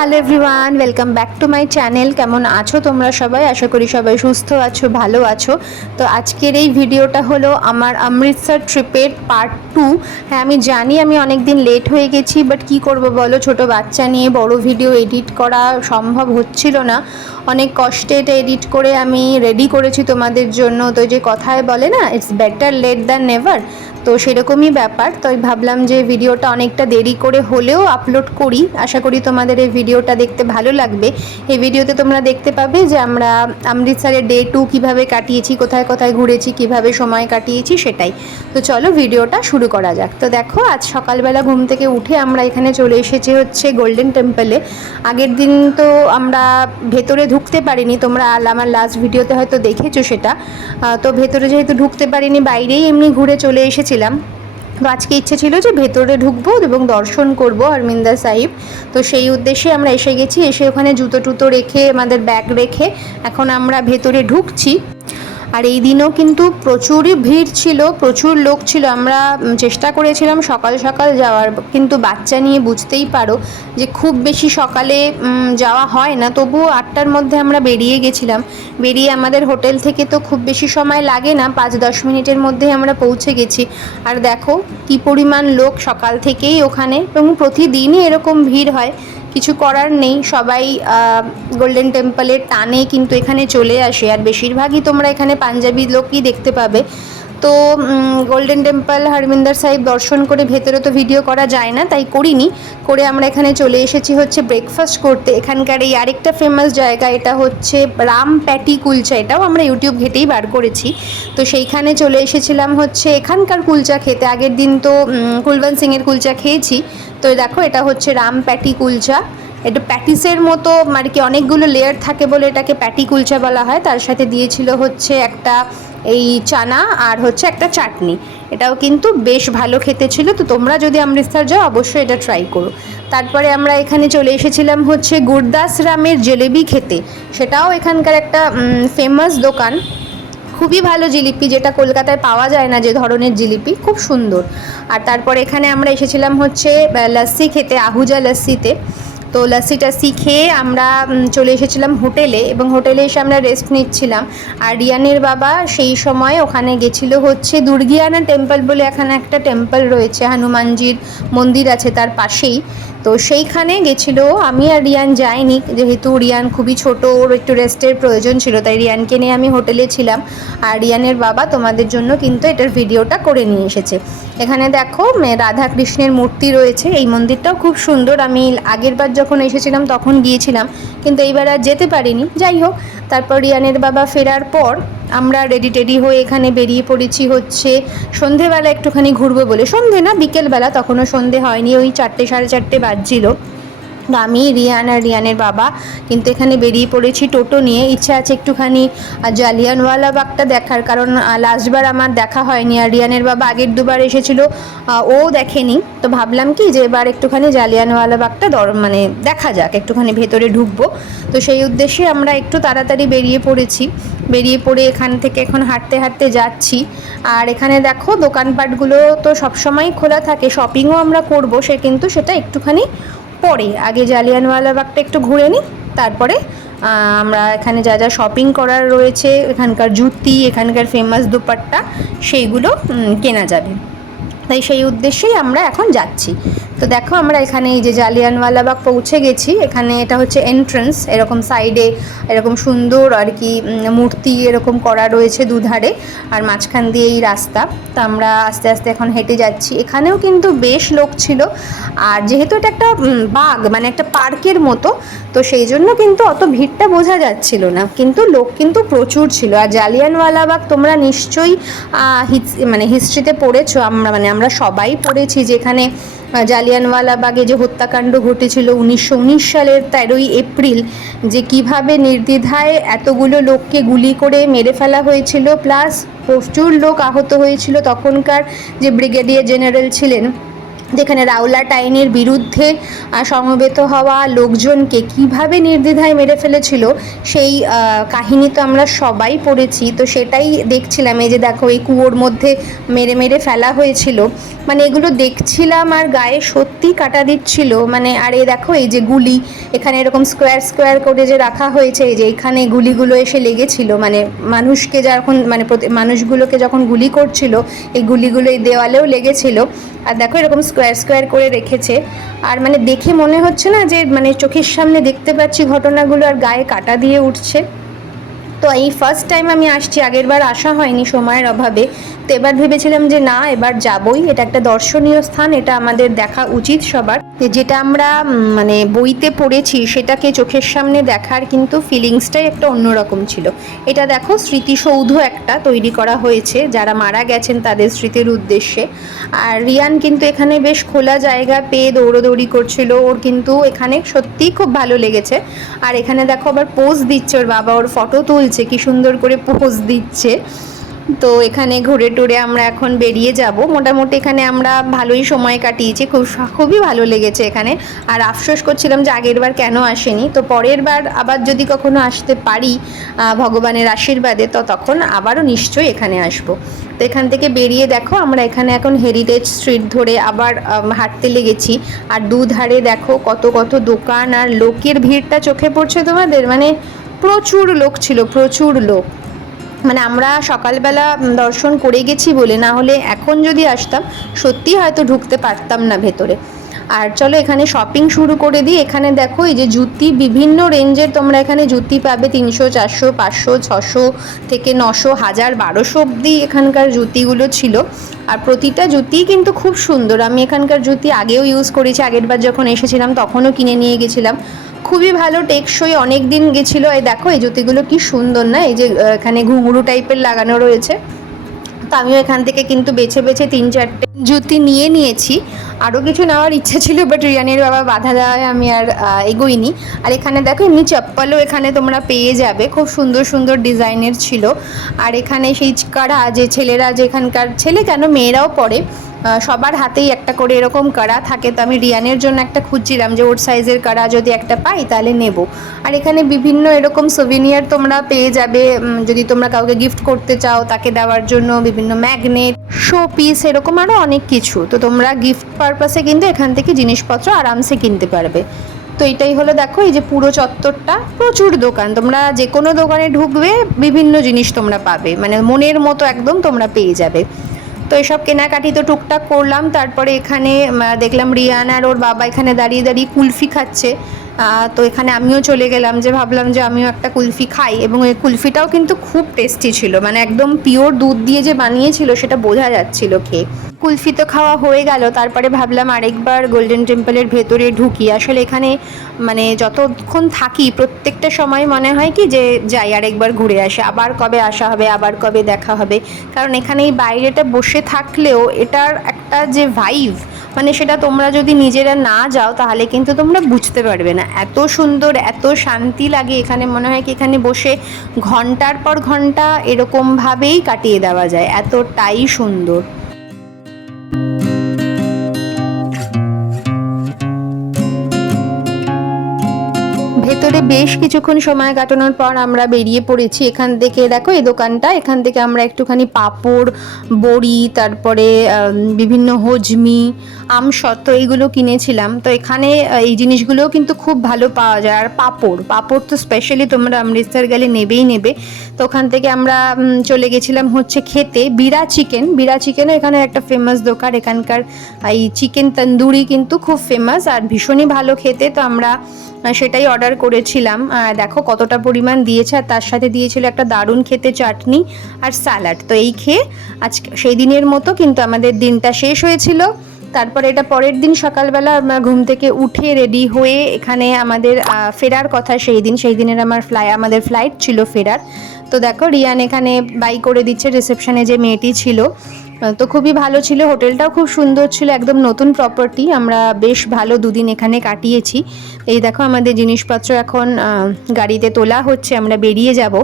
Hello everyone, welcome back to my channel. কেমন আছো তোমরা সবাই? আশা করি সবাই সুস্থ আছো, ভালো আছো। তো আজকের এই ভিডিওটা হলো আমার অমৃতসর ট্রিপের পার্ট 2। হ্যাঁ, আমি জানি আমি অনেক দিন লেট হয়ে গেছি, বাট কি করব বলো, ছোট বাচ্চা নিয়ে বড় ভিডিও এডিট করা সম্ভব হচ্ছিল না। অনেক কষ্টে এটা এডিট করে আমি রেডি করেছি তোমাদের জন্য। তো যে কথায় বলে না, it's better late than never, তো সেরকমই ব্যাপার। তো ভাবলাম যে ভিডিওটা অনেকটা দেরি করে হলেও আপলোড করি। আশা করি তোমাদের এই ভিডিওটা দেখতে ভালো লাগবে। এই ভিডিওতে তোমরা দেখতে পাবে যে আমরা অমৃতসরের ডে 2 কীভাবে কাটিয়েছি, কোথায় কোথায় ঘুরেছি, কিভাবে সময় কাটিয়েছি সেটাই। তো চলো ভিডিওটা শুরু করা যাক। তো দেখো, আজ সকালবেলা ঘুম থেকে উঠে আমরা এখানে চলে এসেছি হচ্ছে গোল্ডেন টেম্পলে। আগের দিন তো আমরা ভেতরে ঢুকতে পারিনি, তোমরা আমার লাস্ট ভিডিওতে হয়তো দেখেছো সেটা। তো ভেতরে যেহেতু ঢুকতে পারিনি, বাইরেই এমনি ঘুরে চলে এসেছিলাম। তো আজকে ইচ্ছে ছিল যে ভেতরে ঢুকবো এবং দর্শন করব হরমিন্দর সাহিব। তো সেই উদ্দেশ্যে আমরা এসে গেছি। এসে ওখানে জুতো টুতো রেখে, আমাদের ব্যাগ রেখে এখন আমরা ভেতরে ঢুকছি। আর এই দিনও কিন্তু প্রচুরই ভিড় ছিল, প্রচুর লোক ছিল। আমরা চেষ্টা করেছিলাম সকাল সকাল যাওয়ার, কিন্তু বাচ্চা নিয়ে বুঝতেই পারো যে খুব বেশি সকালে যাওয়া হয় না। তবুও 8টার মধ্যে আমরা বেরিয়ে গেছিলাম। বেরিয়ে আমাদের হোটেল থেকে তো খুব বেশি সময় লাগে না, 5-10 মিনিটের মধ্যেই আমরা পৌঁছে গেছি। আর দেখো কি পরিমাণ লোক সকাল থেকেই ওখানে, এবং প্রতিদিনই এরকম ভিড় হয়। কিছু করার নেই, সবাই গোল্ডেন টেম্পলের টানে কিন্তু এখানে চলে আসে। আর বেশিরভাগই তোমরা এখানে পাঞ্জাবি লোকই দেখতে পাবে। তো গোল্ডেন টেম্পল হরমিন্দর সাহিব দর্শন করে ভেতরে তো ভিডিও করা যায় না, তাই করিনি। করে আমরা এখানে চলে এসেছি হচ্ছে ব্রেকফাস্ট করতে। এখানকার এই আরেকটা ফেমাস জায়গা, এটা হচ্ছে রাম প্যাটি কুলচা। এটাও আমরা ইউটিউব ঘেটেই বার করেছি। তো সেইখানে চলে এসেছিলাম হচ্ছে এখানকার কুলচা খেতে। আগের দিন তো কুলবন্ত সিংয়ের কুলচা খেয়েছি। তো দেখো, এটা হচ্ছে রাম প্যাটি কুলচা। এটা প্যাটিসের মতো আর কি, অনেকগুলো লেয়ার থাকে বলে এটাকে প্যাটি কুলচা বলা হয়। তার সাথে দিয়েছিল হচ্ছে একটা এই চানা আর হচ্ছে একটা চাটনি। এটাও কিন্তু বেশ ভালো খেতে ছিল। তো তোমরা যদি অমৃতসর যাও অবশ্যই এটা ট্রাই করো। তারপরে আমরা এখানে চলে এসেছিলাম হচ্ছে গুরদাস রামের জিলেবি খেতে। সেটাও এখানকার একটা ফেমাস দোকান। খুবই ভালো জিলিপি, যেটা কলকাতায় পাওয়া যায় না যে ধরনের জিলিপি, খুব সুন্দর। আর তারপরে এখানে আমরা এসেছিলাম হচ্ছে লস্যি খেতে, আহুজা লস্যিতে। তো লস্যি টাস্যি খেয়ে আমরা চলে এসেছিলাম হোটেলে, এবং হোটেলে এসে আমরা রেস্ট নিচ্ছিলাম। আর রিয়ানের বাবা সেই সময় ওখানে গেছিলো হচ্ছে দুর্গিয়ানা টেম্পল বলে, এখানে একটা টেম্পল রয়েছে, হনুমানজির মন্দির আছে তার পাশেই। তো সেইখানে গেছিলো। আমি আর রিয়ান যাইনি, যেহেতু রিয়ান খুবই ছোট, ওর একটু রেস্টের প্রয়োজন ছিল, তাই রিয়ানকে নিয়ে আমি হোটেলে ছিলাম। আর রিয়ানের বাবা তোমাদের জন্য কিন্তু এটার ভিডিওটা করে নিয়ে এসেছে। এখানে দেখো রাধা কৃষ্ণের মূর্তি রয়েছে। এই মন্দিরটাও খুব সুন্দর। আমি আগের বার যখন এসেছিলাম তখন গিয়েছিলাম, কিন্তু এইবার আর যেতে পারিনি। যাই হোক, তারপর রিয়ানের বাবা ফেরার পর আমরা রেডি টেডি হয়ে এখানে বেরিয়ে পড়েছি হচ্ছে সন্ধেবেলা একটুখানি ঘুরবো বলে। সন্ধে না, বিকেলবেলা, তখনও সন্ধে হয়নি, ওই 4টে 4:30 বাজছিল। আমি, রিয়ান আর রিয়ানের বাবা কিন্তু এখানে বেরিয়ে পড়েছি টোটো নিয়ে। ইচ্ছা আছে একটুখানি জালিয়ানওয়ালা বাগটা দেখার, কারণ লাস্টবার আমার দেখা হয়নি। আর রিয়ানের বাবা আগের দুবার এসেছিলো, ও দেখেনি। তো ভাবলাম কি যে এবার একটুখানি জালিয়ানওয়ালা বাগটা মানে দেখা যাক, একটুখানি ভেতরে ঢুকবো। তো সেই উদ্দেশ্যে আমরা একটু তাড়াতাড়ি বেরিয়ে পড়েছি। বেরিয়ে পড়ে এখান থেকে এখন হাঁটতে হাঁটতে যাচ্ছি। আর এখানে দেখো দোকানপাটগুলো তো সবসময় খোলা থাকে, শপিংও আমরা করবো, কিন্তু সেটা একটুখানি পরে। আগে জালিয়ানওয়ালা বাগটা একটু ঘুরে নিই, তারপরে আমরা এখানে যা যা শপিং করার রয়েছে, এখানকার জুতি, এখানকার ফেমাস দুপাট্টা, সেইগুলো কেনা যাবে। তাই সেই উদ্দেশ্যেই আমরা এখন যাচ্ছি। তো দেখো, আমরা এখানে এই যে জালিয়ানওয়ালা বাগ পৌঁছে গেছি। এখানে এটা হচ্ছে এন্ট্রান্স, এরকম সাইডে এরকম সুন্দর আর কি মূর্তি এরকম করা রয়েছে দুধারে, আর মাঝখান দিয়ে এই রাস্তা। তো আমরা আস্তে আস্তে এখন হেঁটে যাচ্ছি। এখানেও কিন্তু বেশ লোক ছিল। আর যেহেতু এটা একটা বাগ, মানে একটা পার্কের মতো, তো সেই জন্য কিন্তু অত ভিড়টা বোঝা যাচ্ছিল না, কিন্তু লোক কিন্তু প্রচুর ছিল। আর জালিয়ানওয়ালা বাগ তোমরা নিশ্চয়ই হিস্ট্রিতে পড়েছো, আমরা সবাই পড়েছি, যেখানে জালিয়ানওয়ালা বাগে যে হত্যাকাণ্ড ঘটেছিল 1919 সালের 13ই এপ্রিল, যে কিভাবে নির্দ্বিধায় এতগুলো লোককে গুলি করে মেরে ফেলা হয়েছিল, প্লাস প্রচুর লোক আহত হয়েছিল। তখনকার যে ব্রিগেডিয়ার জেনারেল ছিলেন যেখানে রাওলাট আইনের বিরুদ্ধে সমবেত হওয়া লোকজনকে কিভাবে নির্দ্বিধায় মেরে ফেলেছিল সেই কাহিনী তো আমরা সবাই পড়েছি। তো সেটাই দেখছিলাম, এই যে দেখো এই কুয়োর মধ্যে মেরে মেরে ফেলা হয়েছিল, মানে এগুলো দেখছিলাম আর গায়ে সত্যি কাটা দিচ্ছিল। মানে আর এই দেখো এই যে গুলি এখানে এরকম স্কোয়ার স্কোয়ার করে যে রাখা হয়েছে, এই যে এখানে গুলিগুলো এসে লেগেছিল, মানে মানুষকে যখন মানে মানুষগুলোকে যখন গুলি করছিল এই গুলিগুলো এই দেওয়ালেও লেগেছিল। আর দেখো এরকম স্কোয়ার স্কোয়ার করে রেখেছে, আর মানে দেখে মনে হচ্ছে না যে মানে চোখের সামনে দেখতে পাচ্ছি ঘটনাগুলো আর গায়ে কাটা দিয়ে উঠছে। তো এই ফার্স্ট টাইম আমি আসছি, আগের বার আসা হয়নি সময়ের অভাবে। তো এবার ভেবেছিলাম যে না, এবার যাবই, এটা একটা দর্শনীয় স্থান, এটা আমাদের দেখা উচিত সবার। যেটা আমরা মানে বইতে পড়েছি সেটাকে চোখের সামনে দেখার কিন্তু ফিলিংসটাই একটা অন্যরকম ছিল। এটা দেখো স্মৃতিসৌধ একটা তৈরি করা হয়েছে যারা মারা গেছেন তাদের স্মৃতির উদ্দেশ্যে। আর রিয়ান কিন্তু এখানে বেশ খোলা জায়গা পেয়ে দৌড়োদৌড়ি করছিল, ওর কিন্তু এখানে সত্যিই খুব ভালো লেগেছে। আর এখানে দেখো আবার পোজ দিচ্ছে, ওর বাবা ওর ফটো তুলছে, কি সুন্দর করে পোজ দিচ্ছে। তো এখানে ঘুরে টুরে আমরা এখন বেরিয়ে যাব। মোটামুটি এখানে আমরা ভালোই সময় কাটিয়েছি, খুবই ভালো লেগেছে এখানে। আর আফসোস করছিলাম যে আগের বার কেন আসেনি। তো পরের বার আবার যদি কখনো আসতে পারি ভগবানের আশীর্বাদে, তো তখন আবারও নিশ্চয়ই এখানে আসবো। তো এখান থেকে বেরিয়ে দেখো আমরা এখানে এখন হেরিটেজ স্ট্রিট ধরে আবার হাঁটতে লেগেছি। আর দুধারে দেখো কত কত দোকান, আর লোকের ভিড়টা চোখে পড়ছে তোমাদের, মানে প্রচুর লোক ছিল, প্রচুর লোক। মানে আমরা সকালবেলা দর্শন করে গেছি বলে, না হলে এখন যদি আসতাম সত্যি হয়তো ঢুকতে পারতাম না ভেতরে। আর চলো এখানে শপিং শুরু করে দিই। এখানে দেখো এই যে জুতি, বিভিন্ন রেঞ্জের তোমরা এখানে জুতি পাবে, 300, 400, 500, 600 থেকে 900, 1000, 1200 অবধি এখানকার জুতিগুলো ছিল। আর প্রতিটা জুতিই কিন্তু খুব সুন্দর। আমি এখানকার জুতি আগেও ইউজ করেছি, আগের বার যখন এসেছিলাম তখনও কিনে নিয়ে গেছিলাম, খুবই ভালো, টেকসই, অনেক দিন গেছিলো। এই দেখো এই জুতিগুলো কি সুন্দর না, এই যে এখানে ঘুঙরু টাইপের লাগানো রয়েছে। তো আমিও এখান থেকে কিন্তু বেছে বেছে 3-4টে জুতি নিয়ে নিয়েছি। আরও কিছু নেওয়ার ইচ্ছা ছিল, বাট রিয়ানের বাবা বাধা দেওয়ায় আমি আর এগোইনি। আর এখানে দেখো এমনি চপ্পলও এখানে তোমরা পেয়ে যাবে, খুব সুন্দর সুন্দর ডিজাইনের ছিল। আর এখানে সেই কাড়া, যে ছেলেরা, যেখানকার ছেলে কেন মেয়েরাও পরে, সবার হাতেই একটা করে এরকম কাড়া থাকে। তো আমি রিয়ানের জন্য একটা খুঁজছিলাম যে ওর সাইজের কাড়া যদি একটা পাই তাহলে নেব। আর এখানে বিভিন্ন এরকম সোভিনিয়ার তোমরা পেয়ে যাবে, যদি তোমরা কাউকে গিফট করতে চাও তাকে দেওয়ার জন্য বিভিন্ন ম্যাগনেট, শো পিস, এরকম আরও অনেক কিছু। তো তোমরা গিফট পারপাসে কিন্তু এখান থেকে জিনিসপত্র আরামসে কিনতে পারবে। তো এটাই হলো, দেখো এই যে পুরো চত্বরটা প্রচুর দোকান, তোমরা যে কোনো দোকানে ঢুকবে বিভিন্ন জিনিস তোমরা পাবে, মানে মনের মতো একদম তোমরা পেয়ে যাবে। তো এসব কেনাকাটি তো টুকটাক করলাম। তারপরে এখানে দেখলাম রিয়ান আর ওর বাবা এখানে দাঁড়িয়ে দাঁড়িয়ে কুলফি খাচ্ছে। তো এখানে আমিও চলে গেলাম, যে ভাবলাম যে আমিও একটা কুলফি খাই। এবং এই কুলফিটাও কিন্তু খুব টেস্টি ছিল, মানে একদম পিওর দুধ দিয়ে যে বানিয়েছিল সেটা বোঝা যাচ্ছিল খেয়ে। কুলফি তো খাওয়া হয়ে গেল, তারপরে ভাবলাম আরেকবার গোল্ডেন টেম্পলের ভেতরে ঢুকি। আসলে এখানে মানে যতক্ষণ থাকি প্রত্যেকটা সময় মনে হয় কি যে যাই আরেকবার ঘুরে আসে, আবার কবে আসা হবে, আবার কবে দেখা হবে। কারণ এখানে এই বাইরেটা বসে থাকলেও এটার একটা যে ভাইব, মানে সেটা তোমরা যদি নিজেরা না যাও তাহলে কিন্তু তোমরা বুঝতে পারবে না। এত সুন্দর, এত শান্তি লাগে এখানে, মনে হয় কি এখানে বসে ঘন্টার পর ঘন্টা এরকমভাবেই কাটিয়ে দেওয়া যায়, এতটাই সুন্দর। ভেতরে বেশ কিছুক্ষণ সময় কাটানোর পর আমরা বেরিয়ে পড়েছি এখান থেকে। দেখো এই দোকানটা, এখান থেকে আমরা একটুখানি পাঁপড়, বড়ি, তারপরে বিভিন্ন হজমি, আমসত্ত্ব এইগুলো কিনেছিলাম। তো এখানে এই জিনিসগুলোও কিন্তু খুব ভালো পাওয়া যায়। আর পাঁপড় তো স্পেশালি তোমরা অমৃতসর গেলে নেবেই নেবে। তো ওখান থেকে আমরা চলে গেছিলাম হচ্ছে খেতে বিরা চিকেনও এখানে একটা ফেমাস দোকান। এখানকার এই চিকেন তন্দুরি কিন্তু খুব ফেমাস আর ভীষণই ভালো খেতে। তো আমরা সেটাই অর্ডার করেছিলাম। দেখো কতটা পরিমাণ দিয়েছে, আর তার সাথে দিয়েছিল একটা দারুণ খেতে চাটনি আর স্যালাড। তো এই খেয়ে আজকে সেই দিনের মতো কিন্তু আমাদের দিনটা শেষ হয়েছিল। তারপরে এটা পরের দিন সকালবেলা আমরা ঘুম থেকে উঠে রেডি হয়ে এখানে আমাদের ফেরার কথা। সেই দিনের আমাদের ফ্লাইট ছিল ফেরার। তো দেখো রিয়ান এখানে বাই করে দিচ্ছে রিসেপশনে যে মেয়েটি ছিল। তো খুবই ভালো ছিল, হোটেলটাও খুব সুন্দর ছিল, একদম নতুন প্রপার্টি। আমরা বেশ ভালো দুদিন এখানে কাটিয়েছি। এই দেখো আমাদের জিনিসপত্র এখন গাড়িতে তোলা হচ্ছে, আমরা বেরিয়ে যাব।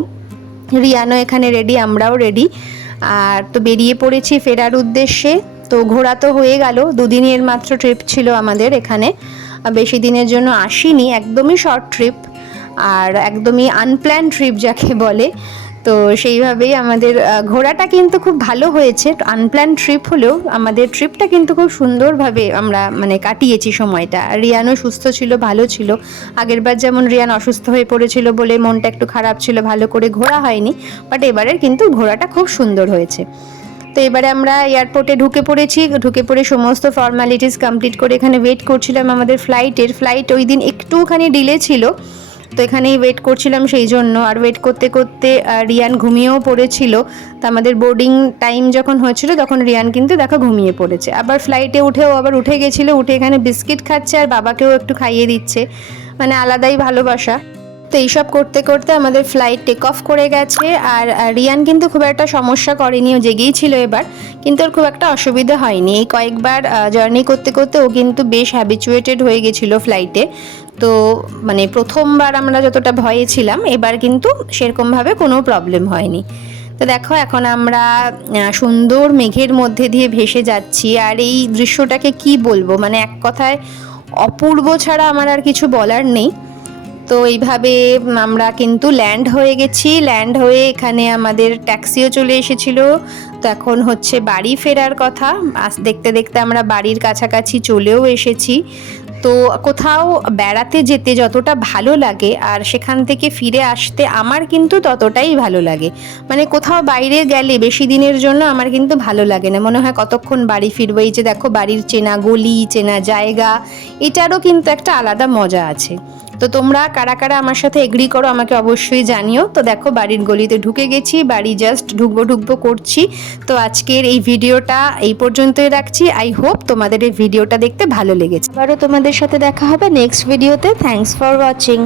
রিয়ানও এখানে রেডি, আমরাও রেডি। আর তো বেরিয়ে পড়েছি ফেরার উদ্দেশ্যে। তো ঘোরা তো হয়ে গেল, 2 দিনের মাত্র ট্রিপ ছিল আমাদের এখানে, বেশি দিনের জন্য আসিনি, একদমই শর্ট ট্রিপ আর একদমই আনপ্ল্যান ট্রিপ যাকে বলে। তো সেইভাবেই আমাদের ঘোরাটা কিন্তু খুব ভালো হয়েছে, আনপ্ল্যান ট্রিপ হলেও আমাদের ট্রিপটা কিন্তু খুব সুন্দরভাবে আমরা মানে কাটিয়েছি সময়টা। রিয়ানও সুস্থ ছিল, ভালো ছিল। আগেরবার যেমন রিয়ান অসুস্থ হয়ে পড়েছিল বলে মনটা একটু খারাপ ছিল, ভালো করে ঘোরা হয়নি, বাট এবারের কিন্তু ঘোরাটা খুব সুন্দর হয়েছে। তো এবারে আমরা এয়ারপোর্টে ঢুকে পড়েছি, ঢুকে পড়ে সমস্ত ফর্মালিটিস কমপ্লিট করে এখানে ওয়েট করছিলাম আমাদের ফ্লাইট ওই দিন একটুখানি ডিলে ছিল, তো এখানেই ওয়েট করছিলাম সেই জন্য। আর ওয়েট করতে করতে রিয়ান ঘুমিয়েও পড়েছিল, তো আমাদের বোর্ডিং টাইম যখন হয়েছিল তখন রিয়ান কিন্তু দেখো ঘুমিয়ে পড়েছে। আবার ফ্লাইটে উঠেও আবার উঠে গেছিলো, উঠে এখানে বিস্কিট খাচ্ছে আর বাবাকেও একটু খাইয়ে দিচ্ছে, মানে আলাদাই ভালোবাসা। তো এইসব করতে করতে আমাদের ফ্লাইট টেক অফ করে গেছে। আর রিয়ান কিন্তু খুব একটা সমস্যা করেনি, ও জেগেই ছিল এবার, কিন্তু ওর খুব একটা অসুবিধা হয়নি। এই কয়েকবার জার্নি করতে করতে ও কিন্তু বেশ হ্যাবিচুয়েটেড হয়ে গেছিলো ফ্লাইটে। তো মানে প্রথমবার আমরা যতটা ভয়ে ছিলাম, এবার কিন্তু সেরকমভাবে কোনো প্রবলেম হয়নি। তো দেখো এখন আমরা সুন্দর মেঘের মধ্যে দিয়ে ভেসে যাচ্ছি, আর এই দৃশ্যটাকে কি বলবো, মানে এক কথায় অপূর্ব ছাড়া আমার আর কিছু বলার নেই। তো এইভাবে আমরা কিন্তু ল্যান্ড হয়ে গেছি, ল্যান্ড হয়ে এখানে আমাদের ট্যাক্সিও চলে এসেছিল। তো এখন হচ্ছে বাড়ি ফেরার কথা, আজ দেখতে দেখতে আমরা বাড়ির কাছাকাছি চলেও এসেছি। তো কোথাও বেড়াতে যেতে যতটা ভালো লাগে আর সেখান থেকে ফিরে আসতে আমার কিন্তু ততটাই ভালো লাগে। মানে কোথাও বাইরে গেলে বেশি দিনের জন্য আমার কিন্তু ভালো লাগে না, মনে হয় কতক্ষণ বাড়ি ফিরবো। এই যে দেখো বাড়ির চেনা গলি, চেনা জায়গা, এটারও কিন্তু একটা আলাদা মজা আছে। তো তোমরা কারা কারা আমার সাথে এগ্রি করো আমাকে অবশ্যই জানিও। তো দেখো বাড়ির গলিতে ঢুকে গেছি, বাড়ি জাস্ট ঢুকবো করছি। তো আজকের এই ভিডিওটা এই পর্যন্তই রাখছি। আই হোপ তোমাদের এই ভিডিওটা দেখতে ভালো লেগেছে। আবারও তোমাদের সাথে দেখা হবে নেক্সট ভিডিওতে। Thanks for watching.